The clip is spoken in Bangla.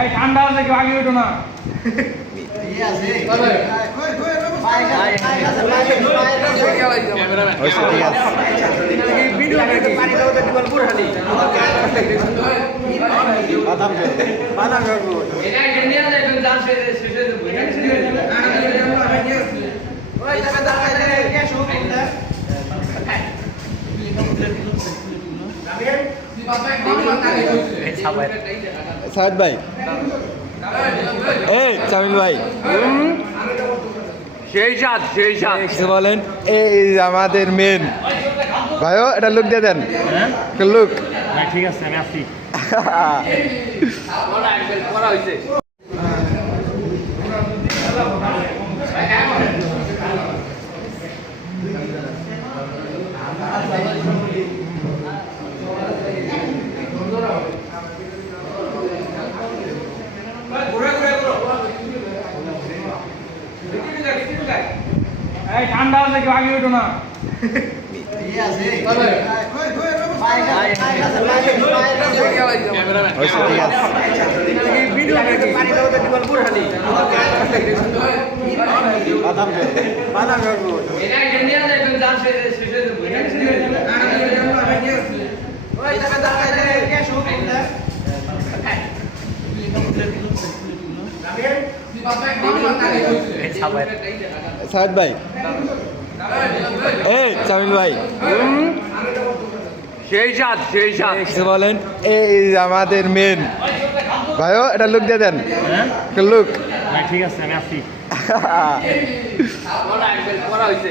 এই ঠান্ডা আছে কেউ আগে ওঠো না। সাহেদ ভাই, এই চামিল ভাই, সেই সাত কিছু বলেন। এই যে আমাদের মেন ভাইও এটা লুক দিয়ে দেন, লুক। ঠিক আছে আমি আসছি। করা হয়েছে। এই ঠান্ডা আছে কেউ আগে ওঠো না। সাহেদ ভাই, এই চামিল ভাই, সেই সাত কিছু বলেন। এই যে আমাদের মেন ভাইও এটা লুক দিয়ে দেন, লুক। ঠিক আছে আমি আসছি। করা হয়েছে।